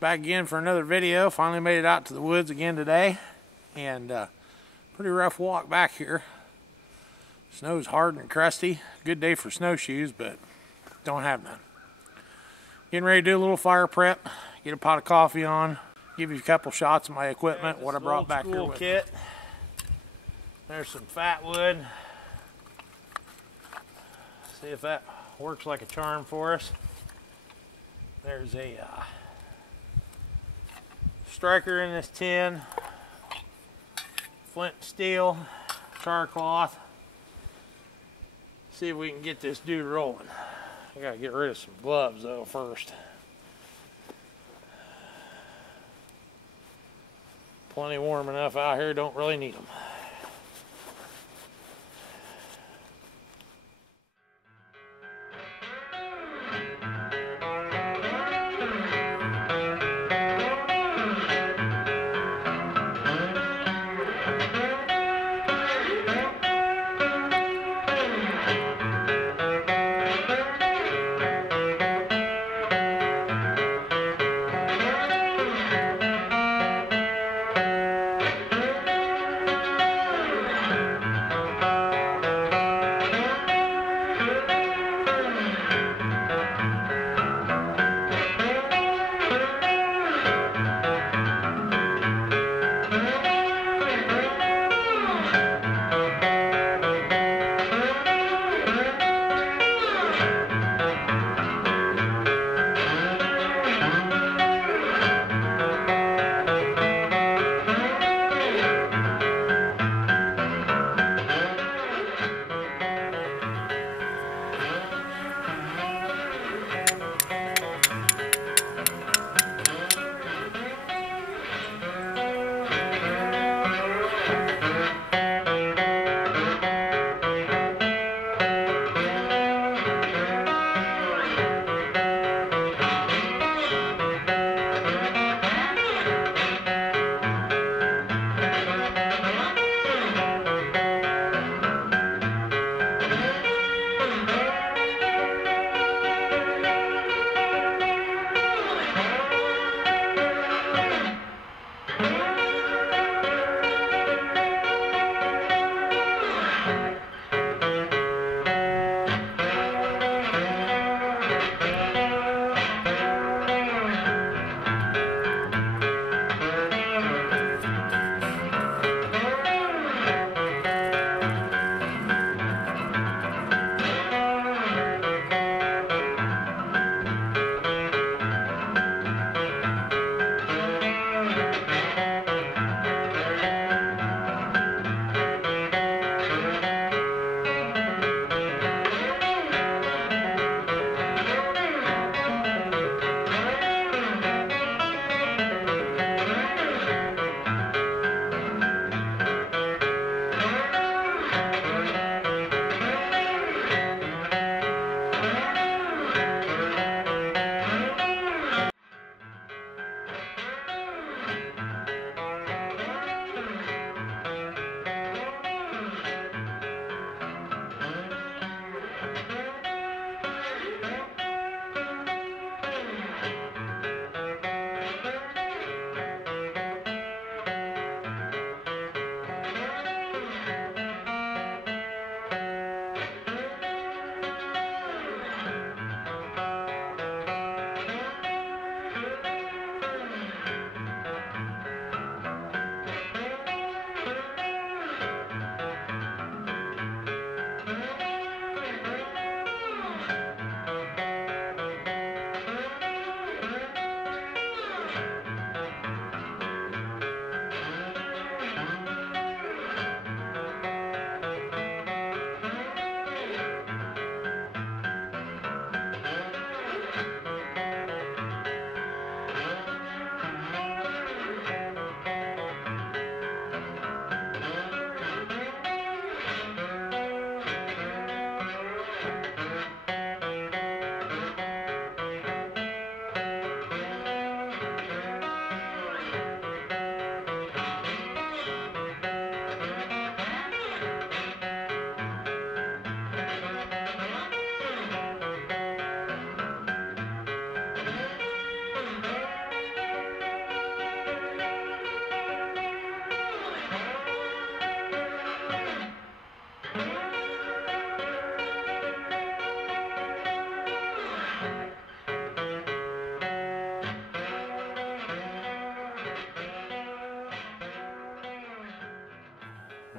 Back again for another video. Finally made it out to the woods again today, and pretty rough walk back here. Snow's hard and crusty. Good day for snowshoes, but don't have none. Getting ready to do a little fire prep, get a pot of coffee on, give you a couple shots of my equipment, what I brought back here with me. There's some fat wood. See if that works like a charm for us. There's a striker in this tin, flint and steel, char cloth. See if we can get this dude rolling. I gotta get rid of some gloves though first. Plenty warm enough out here, don't really need them.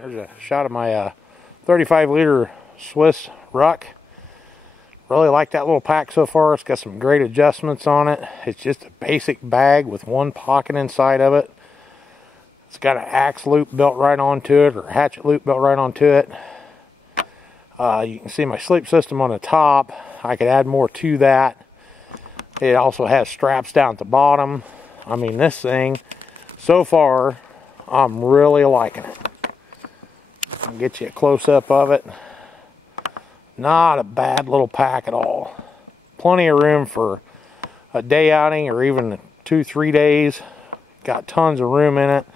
There's a shot of my 35-liter Swiss ruck. Really like that little pack so far. It's got some great adjustments on it. It's just a basic bag with one pocket inside of it. It's got an axe loop built right onto it, or a hatchet loop built right onto it. You can see my sleep system on the top. I could add more to that. It also has straps down at the bottom. I mean, this thing, so far, I'm really liking it. I'll get you a close-up of it. Not a bad little pack at all. Plenty of room for a day outing or even 2-3 days. Got tons of room in it.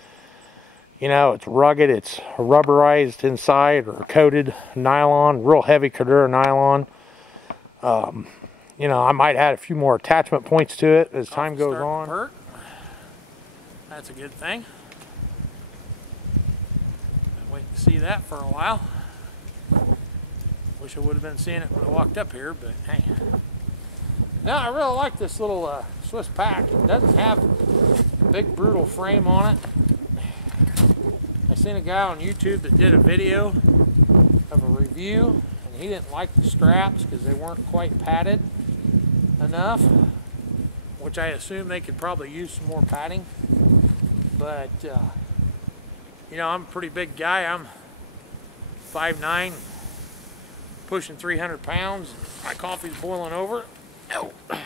You know, it's rugged. It's rubberized inside or coated nylon, real heavy Cordura nylon. You know, I might add a few more attachment points to it as time goes on. That's a good thing. Been waiting to see that for a while. Wish I would have been seeing it when I walked up here, but hey. Now, I really like this little Swiss pack. It doesn't have a big, brutal frame on it. I seen a guy on YouTube that did a video of a review, and he didn't like the straps because they weren't quite padded enough, which I assume they could probably use some more padding. But, you know, I'm a pretty big guy. I'm 5'9", pushing 300 pounds. My coffee's boiling over. Oh. Better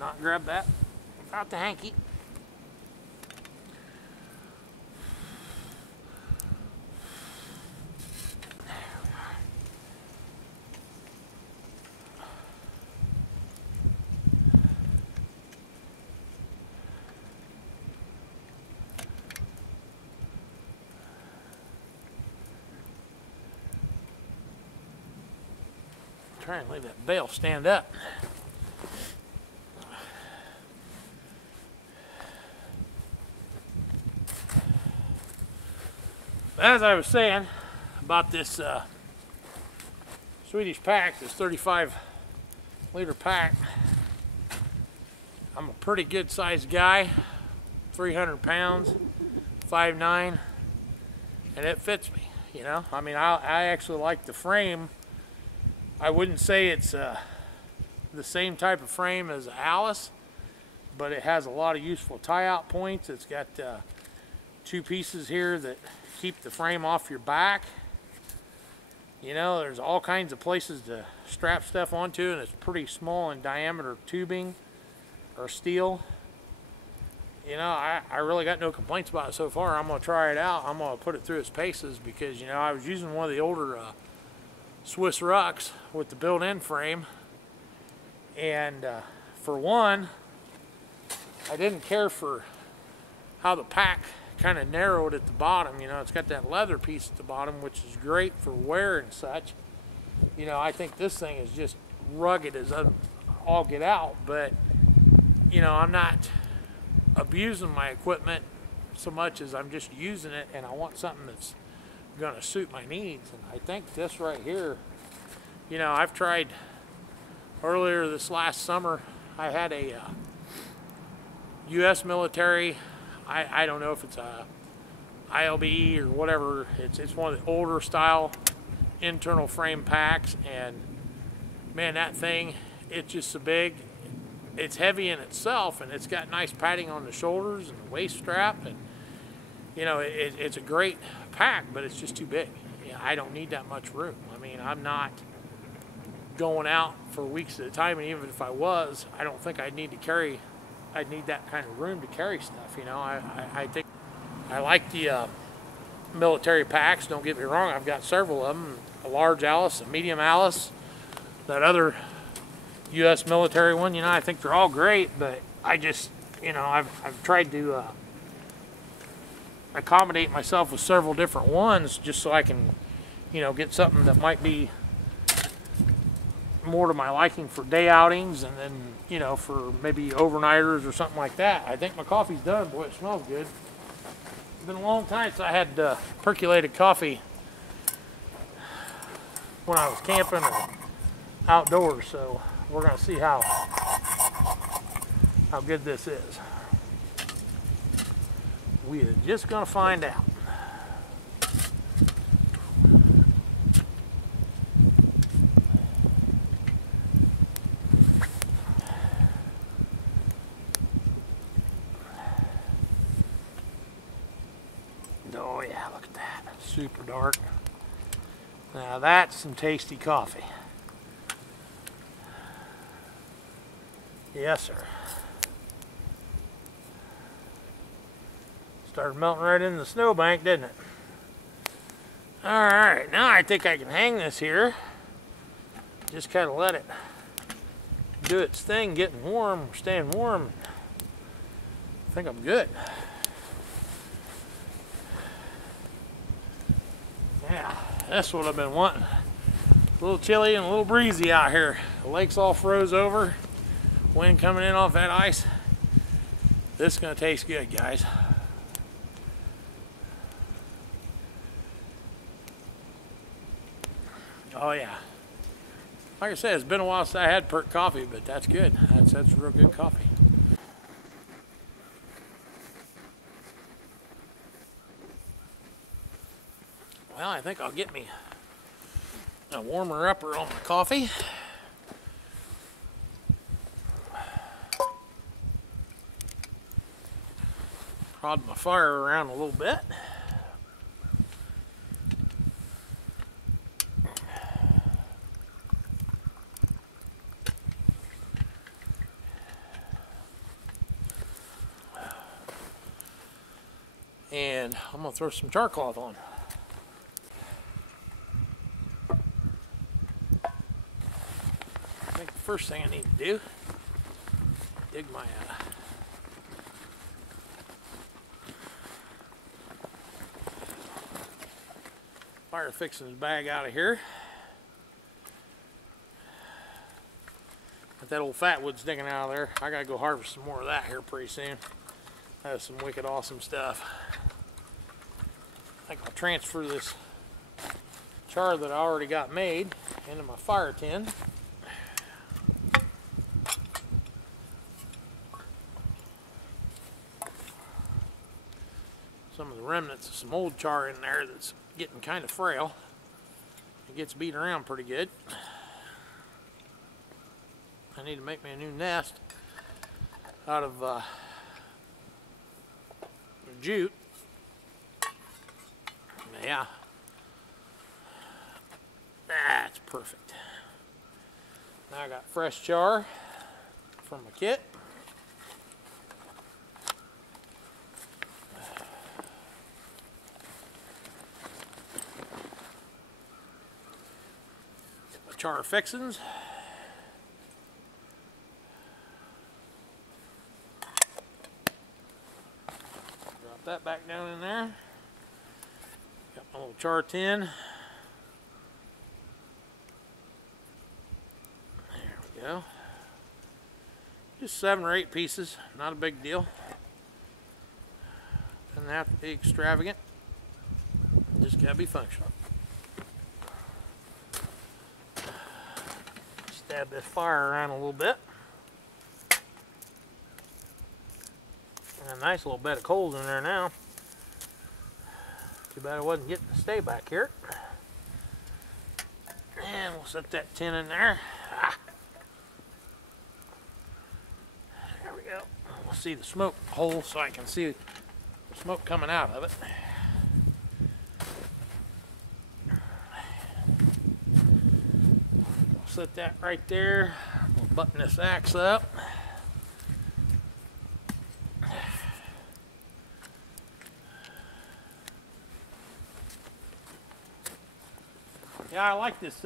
not grab that without the hanky. Try and leave that bale stand up. As I was saying about this Swedish pack, this 35-liter pack, I'm a pretty good sized guy, 300 pounds, 5'9", and it fits me, you know. I mean, I actually like the frame. I wouldn't say it's the same type of frame as Alice, but it has a lot of useful tie-out points. It's got 2 pieces here that keep the frame off your back. You know, there's all kinds of places to strap stuff onto, and it's pretty small in diameter tubing or steel. You know, I really got no complaints about it so far. I'm going to try it out. I'm going to put it through its paces because, you know, I was using one of the older Swiss rucks with the built-in frame, and for one, I didn't care for how the pack kind of narrowed at the bottom. You know, it's got that leather piece at the bottom, which is great for wear and such. You know, I think this thing is just rugged as all get out, but you know, I'm not abusing my equipment so much as I'm just using it, and I want something that's going to suit my needs. And I think this right here, you know, I've tried earlier this last summer. I had a U.S. military, I don't know if it's a ILB or whatever, it's one of the older style internal frame packs, and man, that thing, it's just so big. It's heavy in itself, and it's got nice padding on the shoulders and the waist strap, and you know, it's a great pack, but it's just too big. You know, I don't need that much room. I mean, I'm not going out for weeks at a time, and even if I was, I don't think I'd need that kind of room to carry stuff. You know, I think I like the military packs, don't get me wrong. I've got several of them, a large Alice, a medium Alice, that other U.S. military one. You know, I think they're all great, but I just, you know, I've tried to accommodate myself with several different ones just so I can, you know, get something that might be more to my liking for day outings, and then, you know, for maybe overnighters or something like that. I think my coffee's done. Boy, it smells good. It's been a long time since I had percolated coffee when I was camping or outdoors, so we're going to see how good this is. We are just gonna find out. Oh yeah, look at that. Super dark. Now that's some tasty coffee. Yes, sir. Started melting right into the snowbank, didn't it? Alright, now I think I can hang this here. Just kind of let it do its thing, getting warm, staying warm. I think I'm good. Yeah, that's what I've been wanting. A little chilly and a little breezy out here. The lake's all froze over. Wind coming in off that ice. This is going to taste good, guys. Oh yeah. Like I said, it's been a while since I had perk coffee, but that's good. That's real good coffee. Well, I think I'll get me a warmer upper on my coffee. Prod my fire around a little bit. And I'm gonna throw some char cloth on. I think the first thing I need to do, dig my fire fixings bag out of here. Got that old fat wood sticking out of there. I gotta go harvest some more of that here pretty soon. That is some wicked awesome stuff. I think I'll transfer this char that I already got made into my fire tin. Some of the remnants of some old char in there that's getting kind of frail. It gets beat around pretty good. I need to make me a new nest out of jute. Yeah, that's perfect. Now I got fresh char from my kit. Get my char fixings. Drop that back down in there. Got my little char tin. There we go. Just 7 or 8 pieces, not a big deal. Doesn't have to be extravagant. Just gotta be functional. Stab this fire around a little bit. And a nice little bed of coals in there now. Too bad I wasn't getting to stay back here. And we'll set that tin in there. There we go. We'll see the smoke hole so I can see the smoke coming out of it. We'll set that right there. We'll button this axe up. Yeah, I like this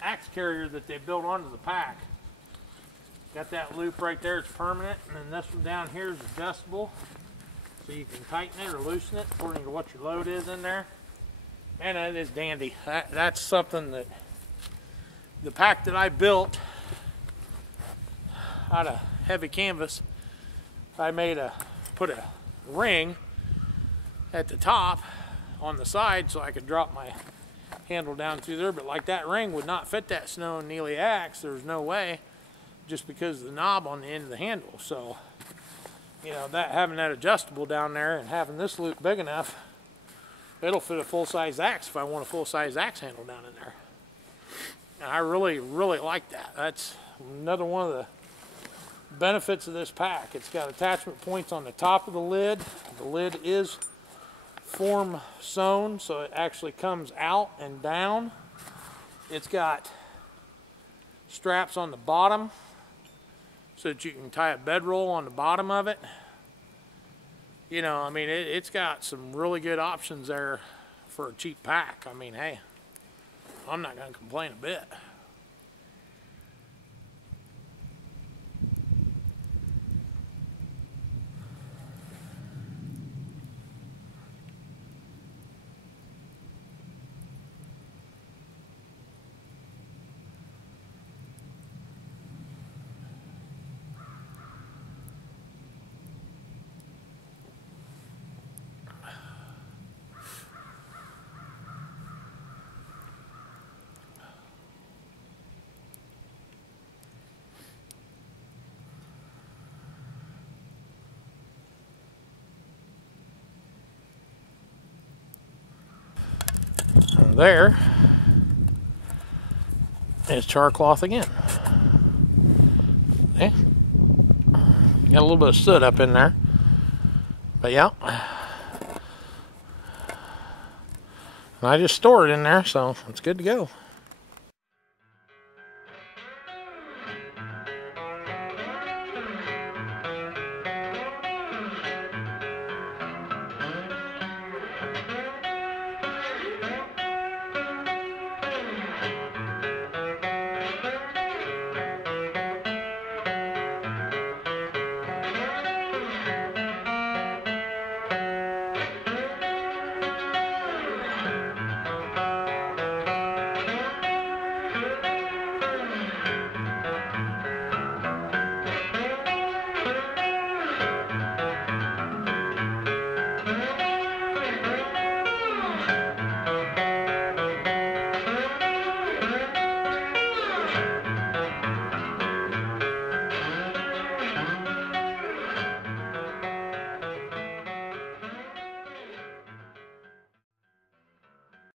axe carrier that they built onto the pack. Got that loop right there, it's permanent, and then this one down here is adjustable. So you can tighten it or loosen it according to what your load is in there. Man, that is dandy. That's something that the pack that I built out of heavy canvas, I put a ring at the top on the side so I could drop my handle down through there, but like that ring would not fit that Snow and Neely axe. There's no way, just because of the knob on the end of the handle. So you know, that having that adjustable down there and having this loop big enough, it'll fit a full-size axe if I want a full-size axe handle down in there. And I really, really like that. That's another one of the benefits of this pack. It's got attachment points on the top of the lid. The lid is form sewn, so it actually comes out and down. It's got straps on the bottom so that you can tie a bedroll on the bottom of it. You know, I mean, it's got some really good options there for a cheap pack. I mean, hey, I'm not going to complain a bit. There is char cloth again. Okay. Got a little bit of soot up in there, but yeah. And I just store it in there, so it's good to go.